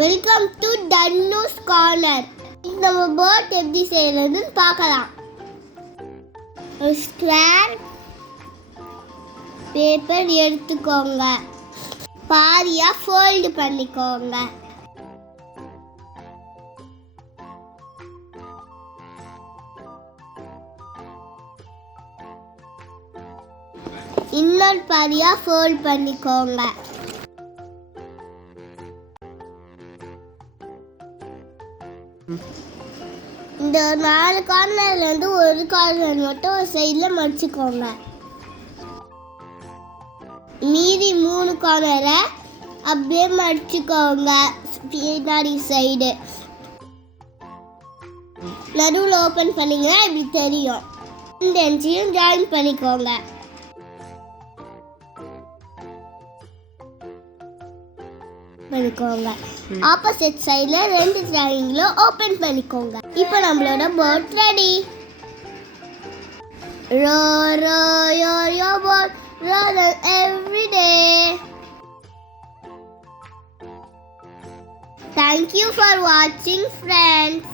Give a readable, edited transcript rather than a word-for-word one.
Welcome to Dhanush corner. நம்ம boat எப்படி செய்யறதுன்னு பார்க்கலாம். ஒரு ஸ்கொயர் பேப்பர் எடுத்துக்கோங்க. பாதியா ஃபோல்டு பண்ணிக்கோங்க. இன்னொரு பாதியா ஃபோல்ட் பண்ணிக்கோங்க. இந்த 4 கார்னர்ல இருந்து ஒரு கார்னர் மட்டும் ஒரு சைடுல மடிச்சுக்கோங்க. மீதி 3 கார்னரை அப்படியே மடிச்சுக்கோங்க. பின்னாடி சைடு நடுவில் ஓப்பன் பண்ணீங்கன்னா இப்படி தெரியும். இந்த எஞ்சியும் ஜாயின் பண்ணிக்கோங்க. ஆப்போசிட் சைடுல 2 ட்ரையாங்கிளும் ஓபன் பண்ணிக்கோங்க. இப்போ நம்மளோட boat ready. Row your boat, row every day. Thank you for watching, friends.